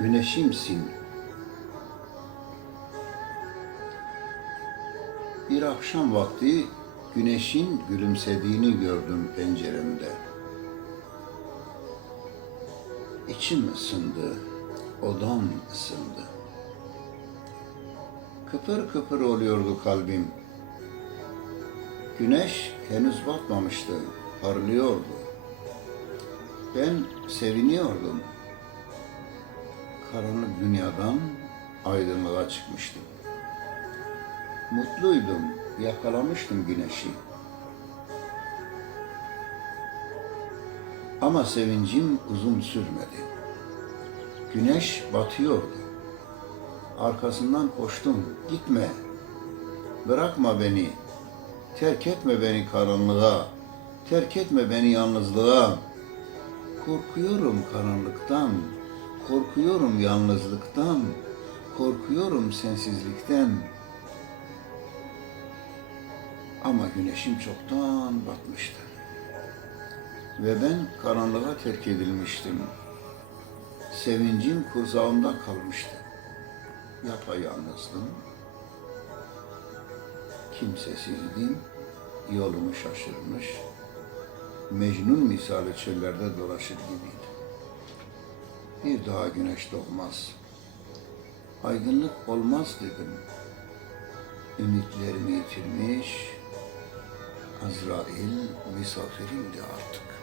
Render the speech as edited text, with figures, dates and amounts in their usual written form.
güneşimsin. Bir akşam vakti güneşin gülümsediğini gördüm penceremde. İçim ısındı, odam ısındı. Kıpır kıpır oluyordu kalbim. Güneş henüz batmamıştı, parlıyordu. Ben seviniyordum. Karanlık dünyadan aydınlığa çıkmıştım. Mutluydum, yakalamıştım güneşi. Ama sevincim uzun sürmedi. Güneş batıyordu. Arkasından koştum, gitme, bırakma beni, terk etme beni karanlığa, terk etme beni yalnızlığa. Korkuyorum karanlıktan, korkuyorum yalnızlıktan, korkuyorum sensizlikten. Ama güneşim çoktan batmıştı. Ve ben karanlığa terk edilmiştim. Sevincim kursağımda kalmıştı. Yapayalnızdım. Kimsesizdim. Yolumu şaşırmış. Mecnun misali çöllerde dolaşır gibiydim. Bir daha güneş doğmaz. Aydınlık olmaz dedim. Ümitlerimi yitirmiş. Azrail misafirimdi artık.